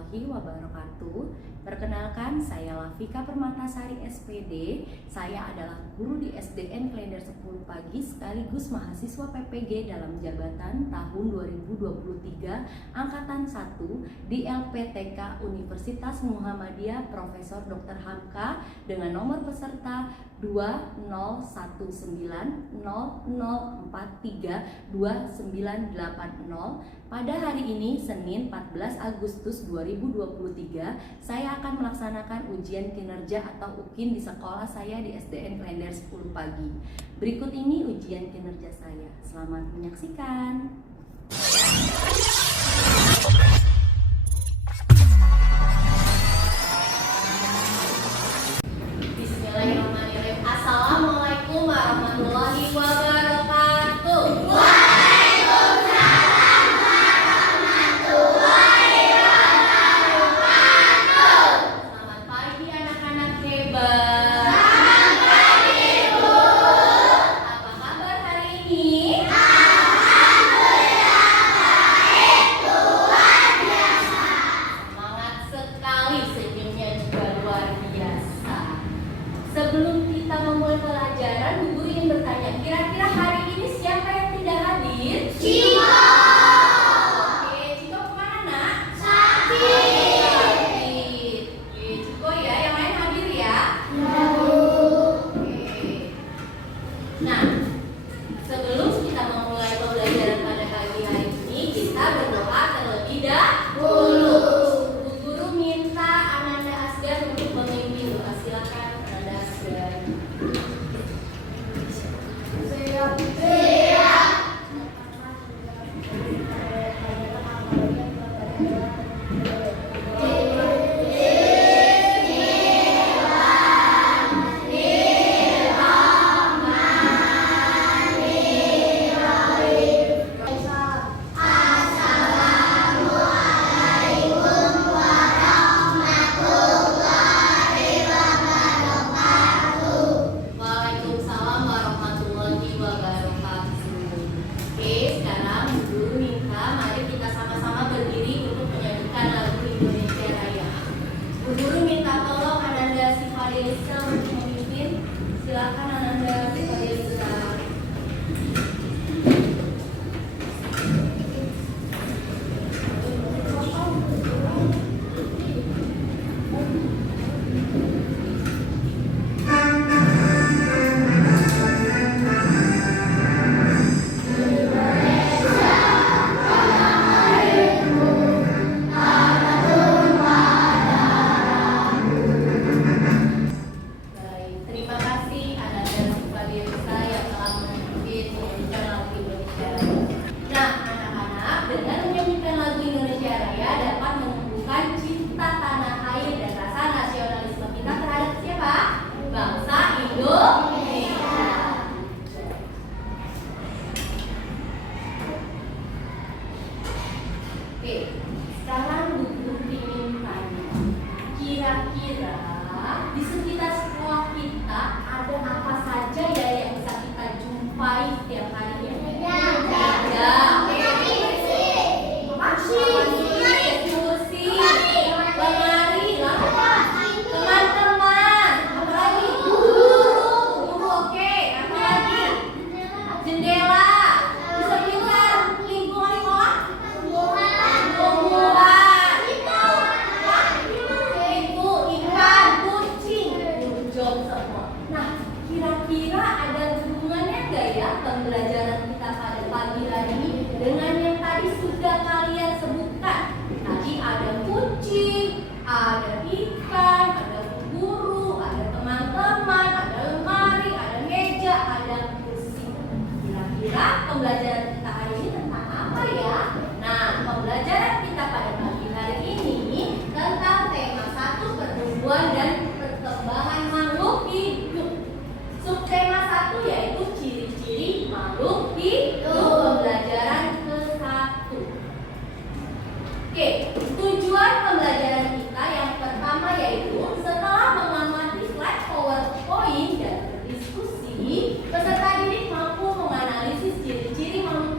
warahmatullahi wabarakatuh. Perkenalkan, saya Lafika Permatasari SPD. Saya adalah guru di SDN Klender 10 Pagi sekaligus mahasiswa PPG dalam jabatan tahun 2023 Angkatan 1 di LPTK Universitas Muhammadiyah Profesor Dr. Hamka dengan nomor peserta 201900432980. Pada hari ini, Senin 14 Agustus 2023, saya akan melaksanakan ujian kinerja atau UKIN di sekolah saya di SDN Klender 10 Pagi. Berikut ini ujian kinerja saya. Selamat menyaksikan. Bismillahirrahmanirrahim. Assalamualaikum warahmatullahi wabarakatuh. Selamat pagi anak-anak hebat. Selamat pagi, Bu. Apa kabar hari ini? Alhamdulillah baik, luar biasa. Semangat sekali, senyumnya juga luar biasa. Sebelum kita memulai pelajaran, Bu Guru ingin bertanya, kira-kira hari ini siapa yang tidak hadir? Ciko. Oke, Ciko kemana, Nak? Sakit. Oke, Ciko ya, yang lain hadir ya? Ya, Bu. Oke. Nah, sebelum kita memulai pembelajaran pada pagi hari ini, kita berdoa terlebih dahulu. Bu Guru minta Ananda Asgar untuk memimpin doa. Silakan Ananda Asgar. Siap. Waalaikumsalam warahmatullahi wabarakatuh. Oke, sekarang Bu Guru minta mari kita sama-sama berdiri untuk menyanyikan lagu Indonesia Raya. Bu Guru minta tolong Ananda Sifadelisa untuk memimpin. Silakan Ananda Sifadelisa. Baik, terima kasih Ananda Sifadelisa yang telah memimpin menyanyikan lagu Indonesia Raya. Nah, anak-anak, dengan menyanyikan lagu Indonesia Raya dapat menumbuhkan cinta tanah air dan rasa nasionalisme kita terhadap siapa? Bangsa Indonesia. Oke, sekarang Bu Guru ingin tanya, kira-kira di sekitar sekolah kita ada apa saja ya yang bisa kita jumpai setiap harinya? Ada. Kursi, lemari, teman-teman, apa lagi? Guru, oke, apa lagi? Jendela, di sekitar lingkungan sekolah? Tumbuhan, pintu, ikan, kucing, jom semua. Nah, kira-kira ada hubungannya nggak ya pembelajaran kita pada pagi hari ini dengan yang tadi sudah kalian sebutkan? Tadi ada kucing, ada ikan, ada guru, ada teman-teman, ada lemari, ada meja, ada kursi. Kira-kira pembelajaran kita hari ini tentang apa ya? Nah, pembelajaran kita pada pagi hari ini tentang tema 1 pertumbuhan dan perkembangan makhluk hidup. Subtema 1 yaitu ciri-ciri makhluk hidup, pembelajaran ke-1. Oke, tujuan pembelajaran kita yang pertama yaitu setelah mengamati slide PowerPoint dan berdiskusi, peserta didik mampu menganalisis ciri-ciri makhluk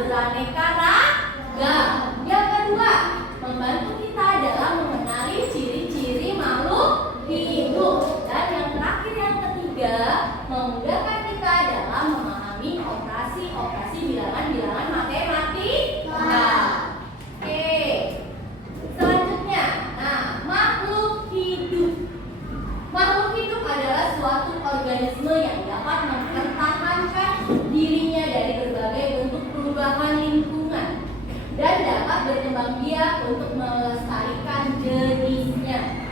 beraneka ragam. Yang kedua, membantu kita dalam mengenali ciri-ciri makhluk hidup. Dan yang terakhir, yang ketiga, memudahkan kita dalam memahami operasi bilangan-bilangan matematika. Oke, selanjutnya, makhluk hidup. Makhluk hidup adalah suatu organisme yang dapat mempertahankan dirinya dari berbagai bentuk perubahan lingkungan dan dapat berkembang biak untuk melestarikan jenisnya.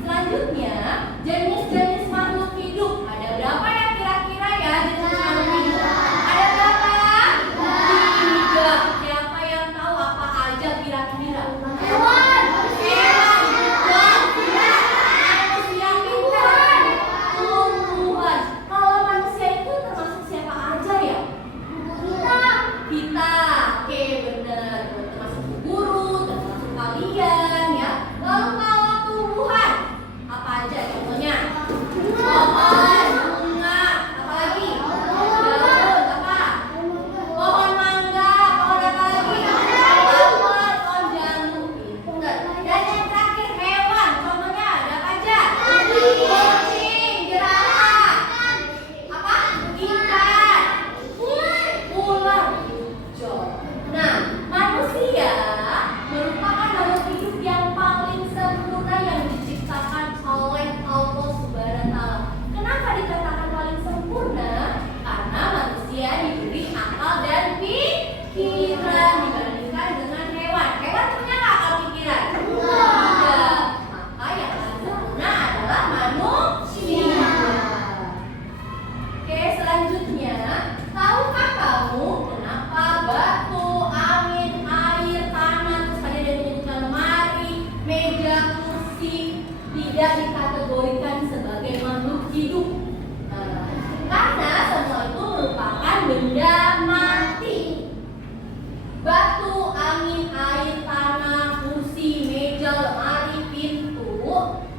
Selanjutnya, jenis-jenis makhluk hidup. Ada berapa ya kira-kira ya jenis makhluk hidup? Ada berapa? 3. Siapa yang tahu apa aja kira-kira? Hewan. Manusia pintar. Tumbuhan. Kalau manusia itu termasuk siapa aja ya? Kita. Oke, benar. Termasuk guru, termasuk kalian ya. Lalu kalau tumbuhan, apa aja contohnya? Pohon, bunga, apa lagi? Daun, apa? Pohon mangga, pohon apa lagi? Apel, pohon jambu. Pintar. Dan yang terakhir hewan, contohnya ada apa aja? Kucing, jerapah, apa? Ikan, ular, hijau. Nah, manusia merupakan makhluk hidup yang paling sempurna yang diciptakan oleh Allah Subhanahu wa Ta'ala. Kenapa dikatakan paling sempurna? Karena manusia diberi akal dan pikiran dibandingkan dengan hewan. Hewan punya nggak akal pikiran? Tidak. Maka yang paling sempurna adalah manusia. Oke, selanjutnya, tahukah kamu kenapa batu, angin, air, tanah, terus tadi dia menyebutkan lemari, meja, kursi tidak dikategorikan sebagai makhluk hidup? Karena semua itu merupakan benda mati. Batu, angin, air, tanah, kursi, meja, lemari, pintu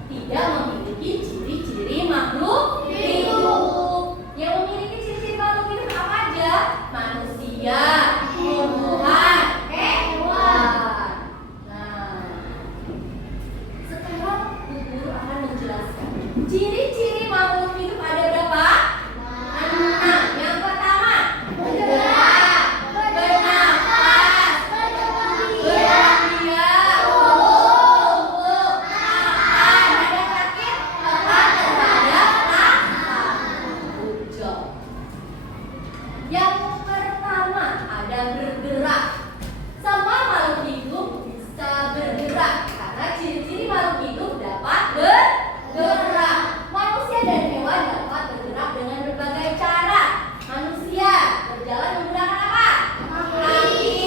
tidak memiliki ciri-ciri makhluk hidup. Yang memiliki ciri-ciri makhluk hidup apa aja? Manusia, tumbuhan, hewan. Nah, sekarang Bu Guru akan menjelaskan ciri-ciri makhluk hidup ada berapa? 6. Yang pertama, bergerak, bernafas, berbiak, tumbuh, makan. Dan yang terakhir, tepat terhadap akal. Good job. Yang pertama ada bergerak. Semua makhluk hidup bisa bergerak karena ciri-ciri makhluk hidup dapat bergerak. Manusia dan hewan dapat bergerak dengan berbagai cara. Manusia berjalan menggunakan apa? Kaki.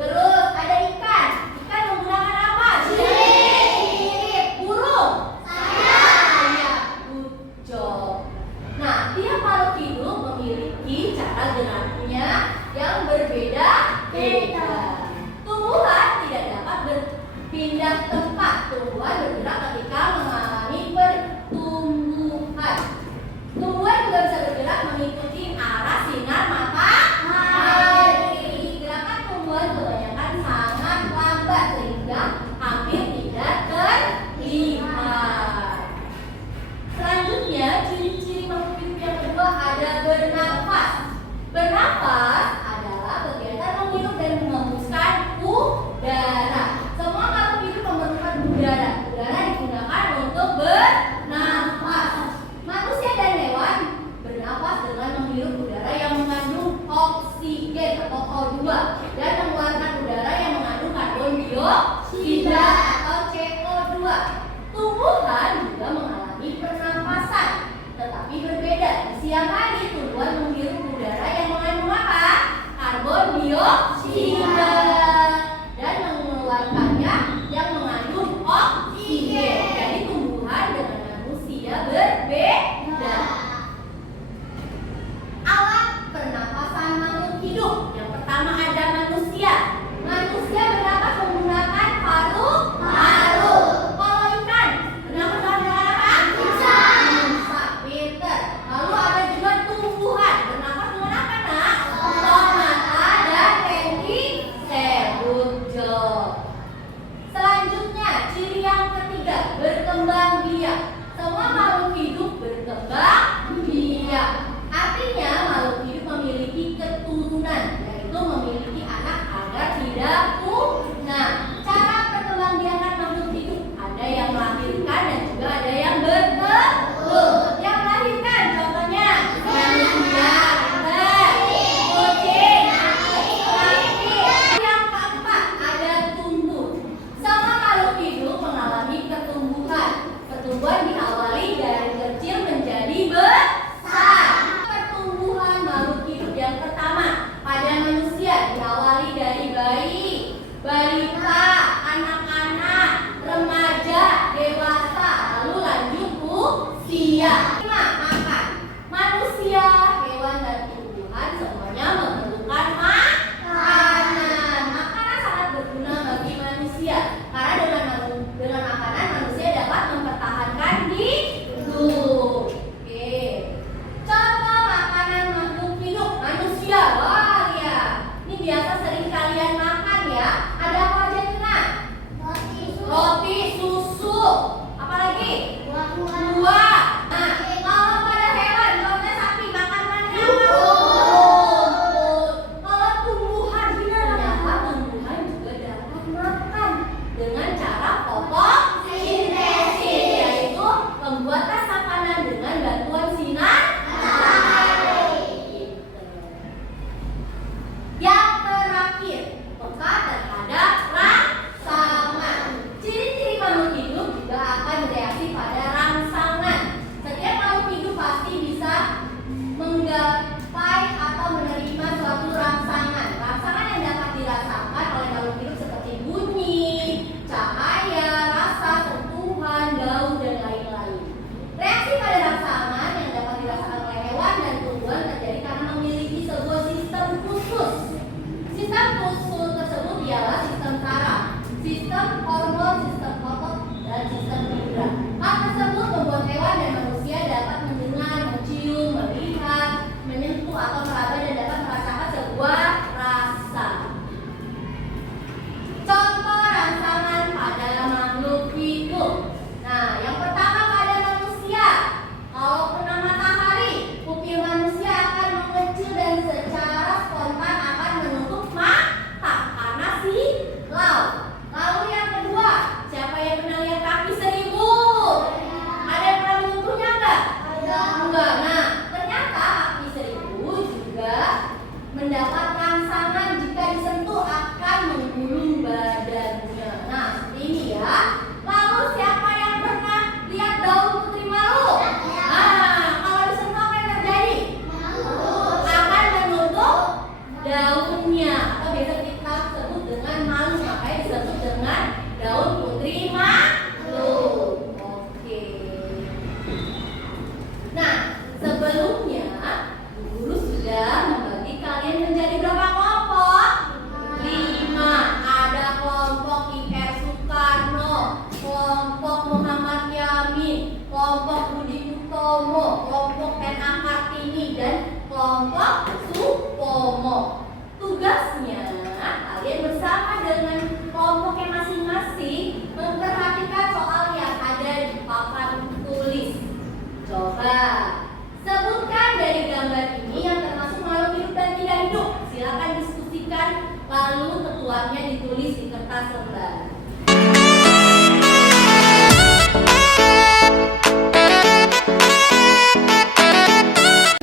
Terus ada ikan. Ikan menggunakan apa? Sirip. Burung. Sayap. Good job. Nah, tiap makhluk hidup memiliki cara geraknya yang berbeda-beda. Tumbuhan tidak dapat berpindah tempat. Tumbuhan bergerak ketika mengalami pertumbuhan. Tumbuhan juga bisa bergerak mengikuti arah sinar matahari. Gerakan tumbuhan kebanyakan sangat lambat sehingga hampir tidak terlihat. Selanjutnya, ciri-ciri makhluk hidup yang kedua ada bernafas. Bernafas adalah kegiatan menghirup dan mengembuskan udara. Semua makhluk hidup memerlukan udara. Udara digunakan untuk bernafas. Manusia dan hewan bernafas dengan menghirup udara yang mengandung oksigen atau O2 dan mengeluarkan udara yang mengandung karbon dioksida atau CO2. Tumbuhan juga mengalami pernapasan, tetapi berbeda. Di siang hari, tumbuhan menghirup udara yang mengandung apa? Karbon dioksida dan mengeluarkannya yang mengandung oksigen. Jadi tumbuhan dengan manusia berbeda. Alat pernapasan makhluk hidup. Yang pertama ada mendapat rangsangan jika disentuh akan menggulung badannya. Nah, seperti ini ya. Lalu siapa yang pernah lihat daun putri malu? Nah, kalau disentuh apa yang terjadi? Akan menutup daunnya. Atau biasa kita sebut dengan malu, makanya disebut dengan daun putri malu. Oke. Nah, sebelumnya guru sudah membagi kalian menjadi berapa kelompok? 5. Ada kelompok IR Soekarno, kelompok Muhammad Yamin, kelompok Budi Utomo, kelompok NA Kartini, dan kelompok Supomo. Tugasnya kalian bersama dengan kelompoknya masing-masing memperhatikan soal yang ada di papan tulis. Coba sebutkan dari gambar ini yang termasuk makhluk hidup dan tidak hidup. Silakan diskusikan, lalu ketuanya ditulis di kertas lembar.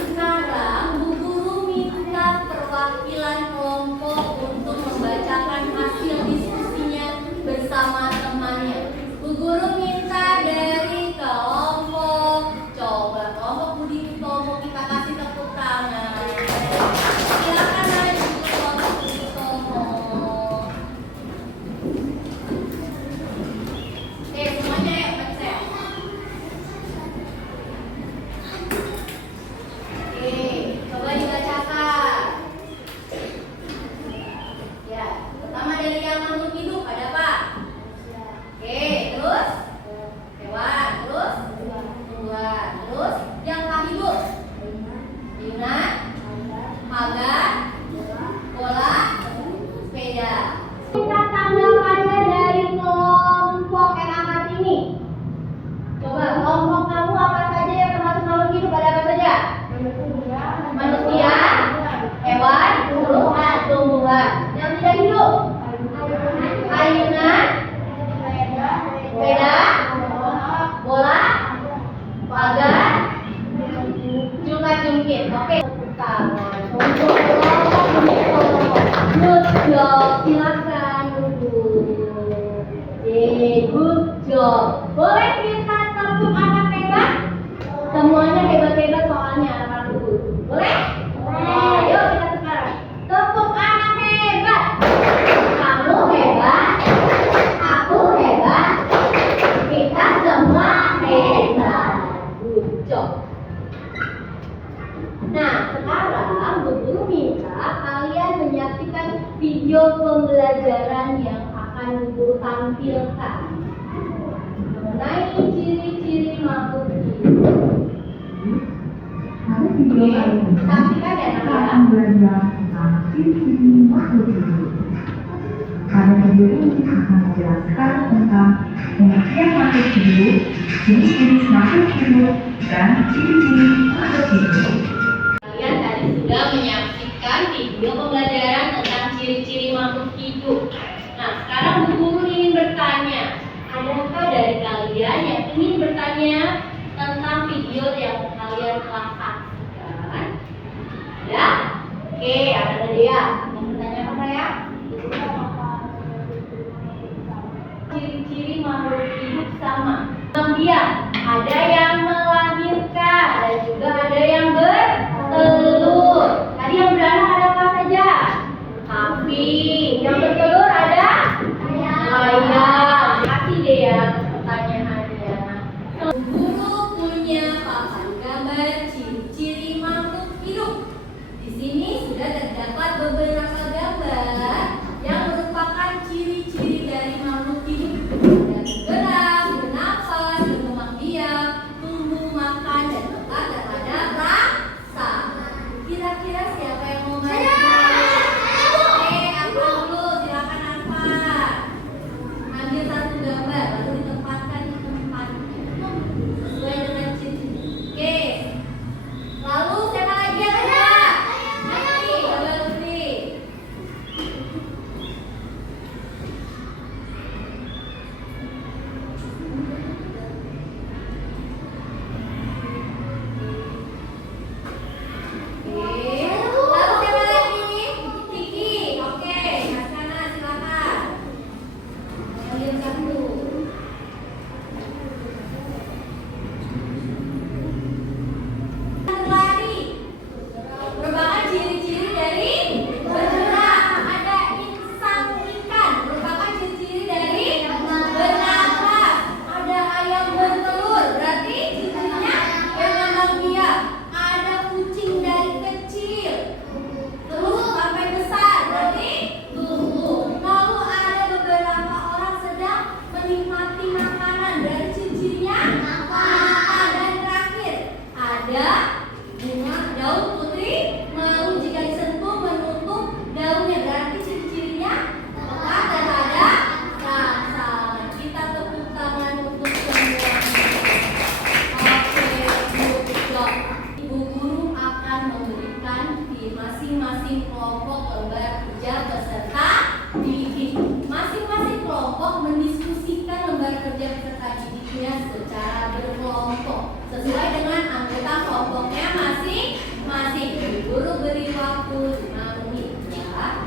Sekarang Bu Guru minta perwakilan kelompok untuk membacakan hasil diskusinya bersama temannya. Bu Guru minta dari kelompok, coba kelompok Budi Utomo, kita kasih tepuk tangan. Silakan maju kelompok Budi Utomo. Semuanya ya, baca. Coba dibacakan. Ya, pertama dari yang makhluk hidup ada apa? Terus hewan, terus tumbuhan, terus yang tak hidup. Ayunan, pagar, bola, sepeda. Kita tanggapannya dari kelompok NA ini. Coba kelompok kamu apa saja yang termasuk makhluk hidup, ada apa saja? Manusia, hewan, tumbuhan. Yang tidak hidup? Ayunan, sepeda, bola, pagar, jungkat-jungkit. Oke, tepuk tangan untuk kelompok good job. Silakan duduk. Good job. Boleh kita tepuk anak hebat? Semuanya hebat-hebat soalnya anak-anak dulu. Boleh? Ayo kita sekarang tepuk anak hebat. Kamu hebat, aku hebat, kita semua hebat. Good job. Nah, sekarang Bu Guru minta kalian menyaksikan video pembelajaran yang akan Bu Guru tampilkan mengenai ciri-ciri makhluk hidup. Saksikan ya anak-anak. Belajar tentang ciri-ciri makhluk hidup. Pada video ini akan menjelaskan tentang pengertian makhluk hidup, jenis-jenis makhluk hidup, dan ciri-ciri makhluk hidup. Kalian tadi sudah menyaksikan video pembelajaran tentang ciri-ciri makhluk hidup. Nah, sekarang Bu Guru ingin bertanya, adakah dari kalian yang ingin bertanya tentang video yang kalian telah saksikan? Ya? Oke, ada dia. Mau bertanya apa saya? Ciri-ciri makhluk hidup sama. Kemudian ada yang melahirkan dan juga ada yang bertelur. Tadi yang beranak ada apa saja? Kambing. Yang bertelur ada? Ayam. Kasih deh ya pertanyaannya. Guru punya papan gambar ciri-ciri makhluk hidup. Di sini sudah terdapat beberapa kelompok lembar kerja peserta didik. Masing-masing kelompok mendiskusikan lembar kerja peserta didiknya secara berkelompok sesuai dengan anggota kelompoknya masing-masing. Guru beri waktu 5 menit ya.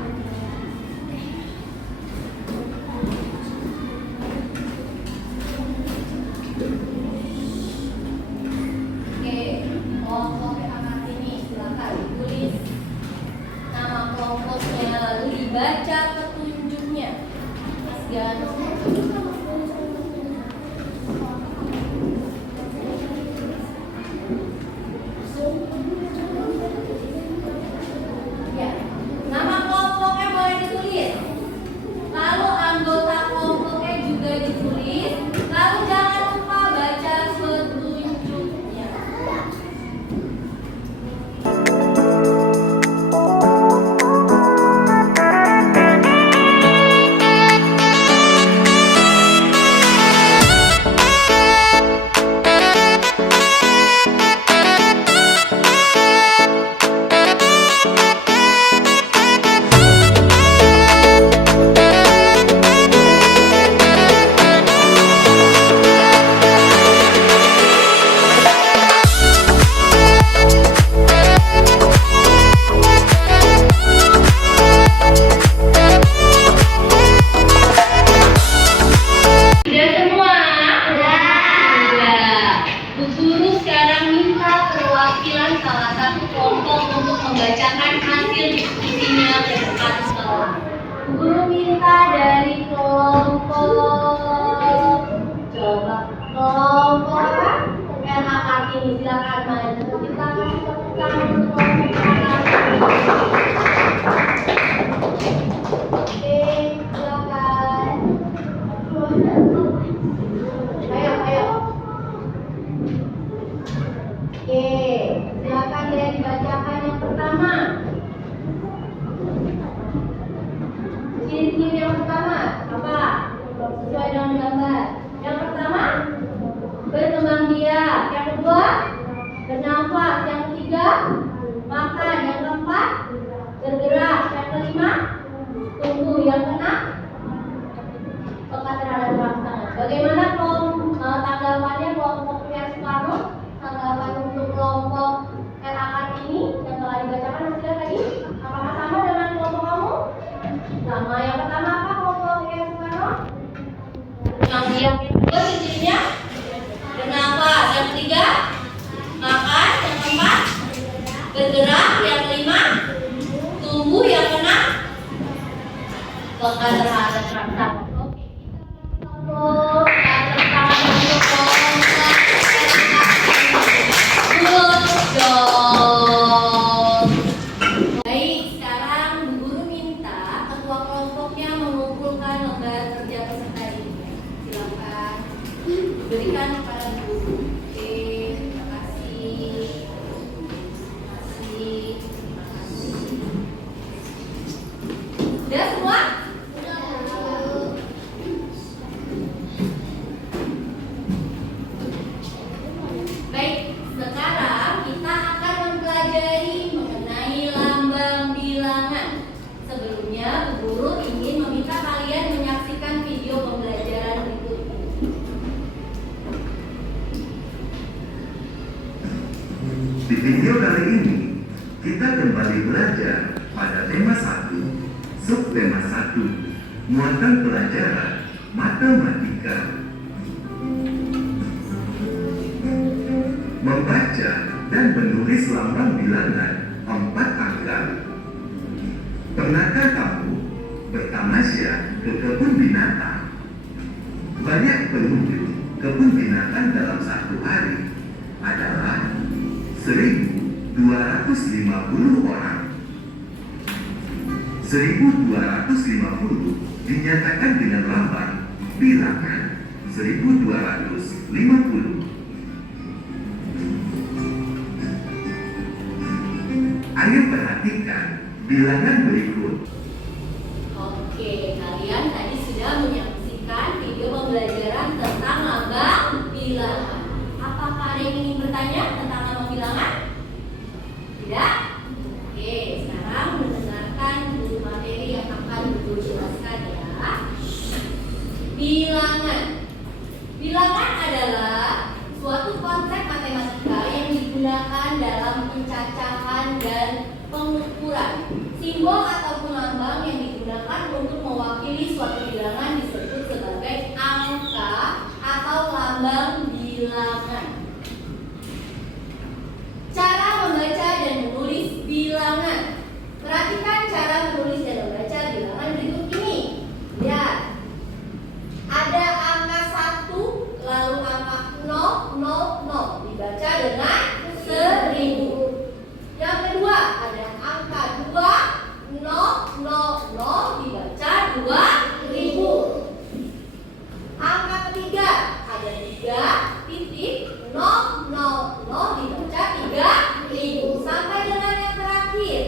Oke, kelompok anak ini silakan ditulis nama kelompoknya lalu dibaca petunjuknya. Mas Gano. Ya, nama kelompoknya boleh ditulis. Lalu anggota kelompoknya juga ditulis. Lalu jangan lupa baca petunjuknya. Sudah semua? Sudah. Bu Guru sekarang minta perwakilan salah satu kelompok untuk membacakan hasil diskusinya ke depan sekolah. Bu Guru minta dari kelompok apa? RH Kartini, silakan maju. Kita akan temukan kelompok Oke, silakan. Ayo. Oke, silakan ya dibacakan yang pertama. Ciri-ciri yang pertama apa? Sesuai dengan gambar. Yang pertama, berkembang biak. Yang kedua, bernafas. Yang ketiga, makan. Yang keempat, bergerak. Yang kelima, tumbuh. Yang keenam, peka terhadap rangsangan. Bagaimana tanggapannya kelompok Pria Soekarno? Tanggapan untuk kelompok RH ini yang telah dibacakan hasilnya tadi? Apakah sama dengan kelompok kamu? Sama. Yang pertama apa kelompok Pria Soekarno? Yang kedua ciri-cirinya bernafas. Yang ketiga makan. Yang keempat bergerak. Yang kelima tumbuh. Yang keenam peka terhadap rangsangan. Baik, sekarang Bu Guru minta ketua kelompoknya mengumpulkan lembar kerja peserta ini. Silakan berikan kepada Bu Guru. Oke, terima kasih. Sudah semua? Baik, sekarang kita akan mempelajari mengenai lambang bilangan. Sebelumnya, Bu Guru ingin meminta kalian menyaksikan video pembelajaran berikut ini. Di video kali ini, kita kembali belajar pada tema 1, subtema 1, muatan pelajaran matematika. Membaca dan menulis lambang bilangan 4 angka. Pernahkah kamu bertamasya ke kebun binatang? Banyak pengunjung kebun binatang dalam satu hari adalah 1.250 orang. 1.250 dinyatakan dengan lambang bilangan 1.250. Ayo perhatikan bilangan berikut. Oke, kalian tadi sudah menyaksikan video pembelajaran tentang lambang bilangan. Apakah ada yang ingin bertanya tentang lambang bilangan? Tidak? Oke, sekarang mendengarkan Simbol ataupun lambang yang digunakan untuk mewakili suatu bilangan disebut sebagai angka atau lambang bilangan. Cara membaca dan menulis bilangan. Perhatikan cara menulis dan membaca bilangan berikut ini. Lihat. Ada angka 1 lalu angka 000 dibaca dengan 1000. Yang kedua ada angka 2 000 dibaca 2000. Angka ketiga ada 3.000 dibaca 3000 sampai dengan yang terakhir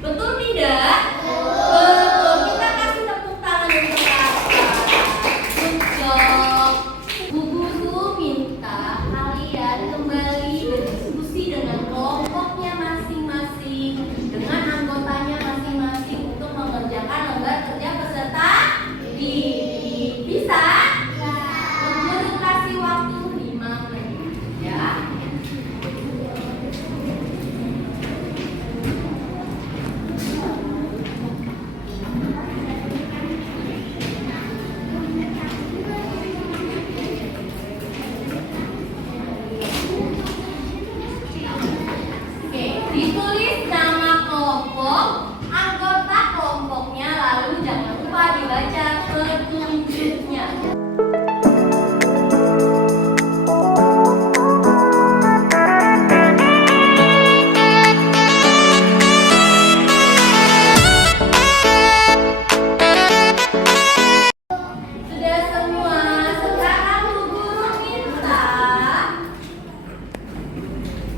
Betul tidak? Betul. Kita kasih tepuk tangan untuk Rafa. Good job. Bu Guru minta kalian kembali berdiskusi dengan kelompoknya masing-masing, dengan anggotanya masing-masing untuk mengerjakan lembar kerja peserta didik. Bisa? Bu Guru kasih waktu 5 menit. Ya. Oke, ditulis nama kelompok, anggota kelompoknya, lalu jangan lupa dibaca petunjuknya. Sudah semua, sekarang Bu Guru minta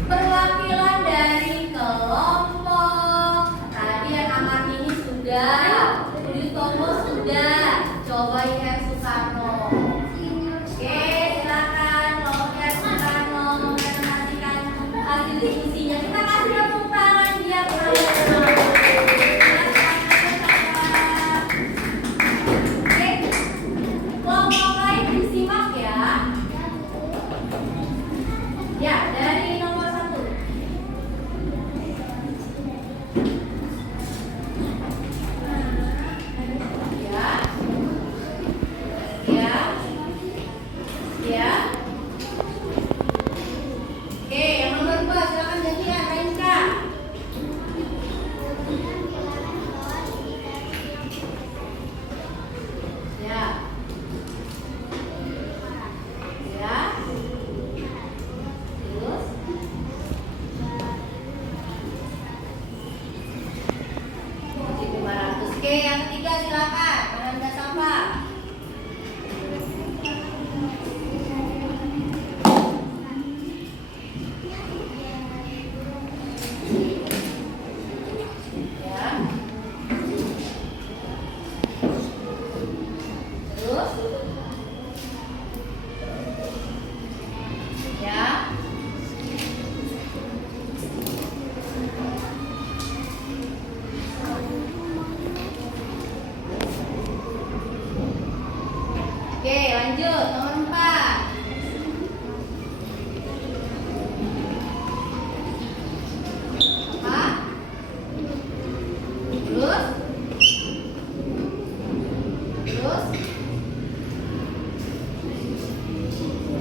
perwakilan dari kelompok. Tadi anak Kartini sudah, Budi Tomo sudah, coba Iker Sukarno. Oke, silakan kelompoknya Sukarno mempresentasikan hasil diskusinya. Kita kasih tepuk tangan biar silakan. Oke, kelompok lain disimak ya. Ya, dari nomor 1. Ya. Ya. Ya. Oke, yang nomor 2 silakan gantian, Rainka. Ya. Ya. Terus. Oke, 500. Oke, yang ketiga silakan. Ananda Safa. Ya. Terus. Ya. Oke, lanjut nomor 4. Apa? Terus? Terus?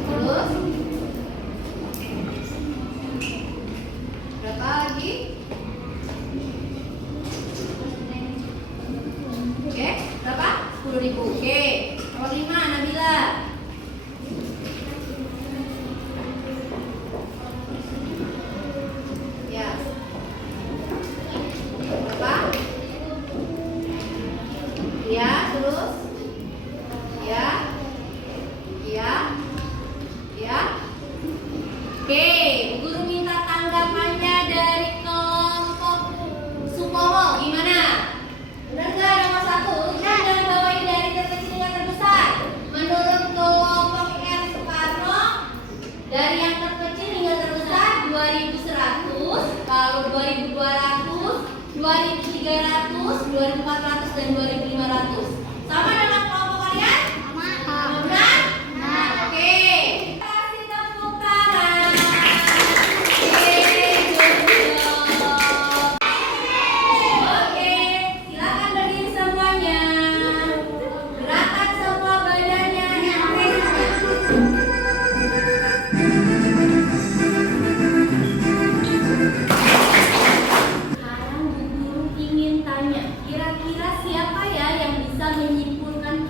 Terus? Berapa lagi? Oke, berapa? 10.000. Oke, nomor 5 Nabila. Ya. Berapa? Ya, terus? Ya. Ya. Ya. Oke, Bu Guru minta tanggapannya dari kelompok Supomo. Gimana? Benar nggak nomor 1? Kita jangan bawain dari terkecil yang terbesar. Menurut kelompok R Sukarno, dari yang terkecil hingga terbesar 2.100, kalau 2.200, 2.300, 2.400 dan 2.500. Sama dengan kelompok kalian? Sama. Benar? Oke. Kasih tepuk tangan. Oke, good job. Oke, silakan berdiri semuanya. Gerakan semua badannya. Sekarang Bu Guru ingin tanya, kira-kira siapa ya yang bisa menyimpulkan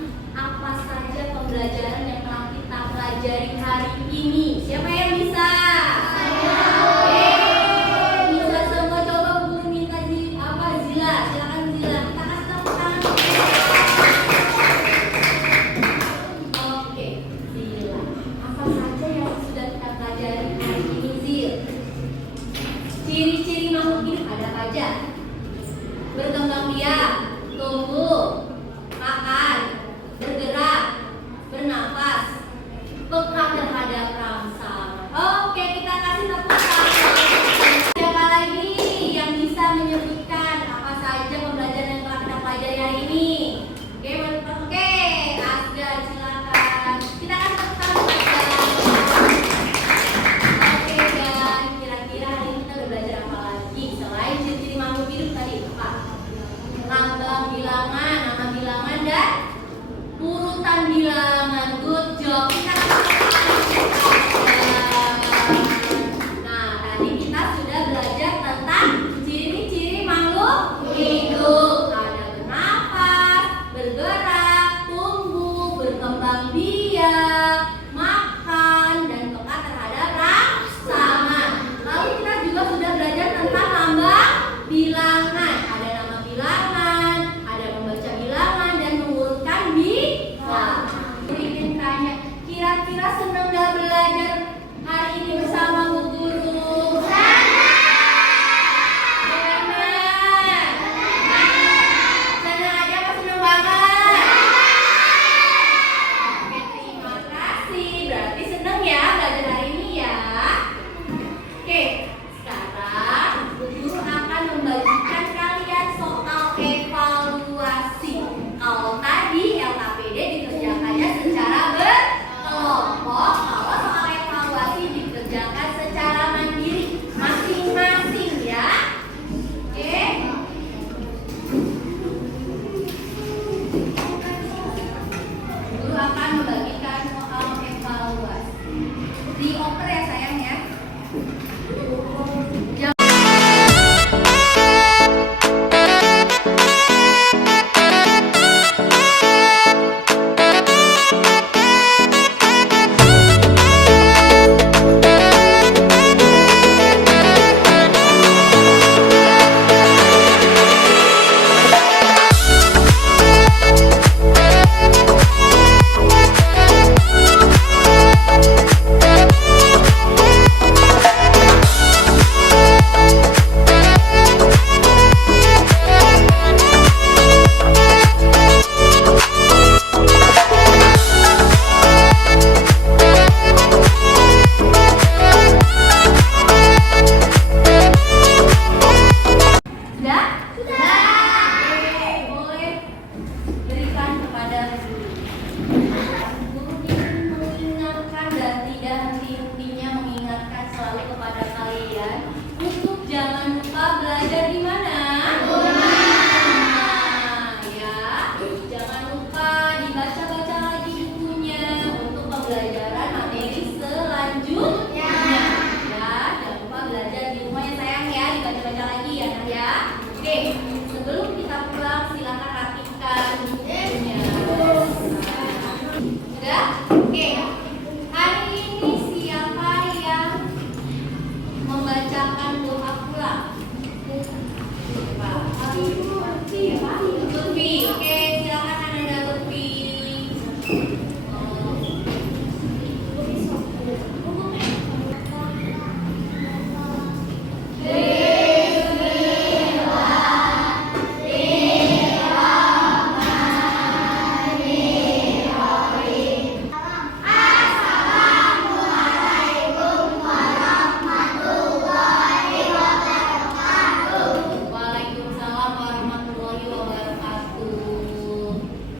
hidup tadi apa? Lambang bilangan, nama bilangan dan urutan bilangan. Good job. Kita nah, tadi kita sudah belajar tentang ciri-ciri makhluk hidup. Ada bernafas, bergerak, tumbuh, berkembang biak, makan, dan peka terhadap rangsangan. Lalu kita juga sudah belajar tentang lambang bilangan. Ada nama bilangan, ada membaca bilangan, dan mengurutkan bilangan. Ingin tanya, kira-kira senang gak belajar hari ini bersama Bu Guru? Senang aja apa senang banget? Oke, terima kasih. Berarti senang ya belajar hari ini ya. Oke, sekarang Bu Guru akan membagikan kalian soal evaluasi. Kalau tadi LKPD dikerjakannya secara berkelompok, kalau soal evaluasi dikerjakan secara mandiri masing-masing ya. Oke. Guru akan membagikan soal evaluasi. Dioper ya sayang ya. Sudah? Sudah. Oke, boleh berikan kepada guru. Guru ingin mengingatkan dan tidak henti-hentinya mengingatkan selalu kepada kalian untuk jangan lupa belajar di mana? Rumah. Ya, jangan lupa dibaca-baca lagi bukunya untuk pembelajaran materi selanjutnya. Ya, jangan lupa belajar di rumah ya sayang ya, dibaca-baca lagi ya nak ya. Oke.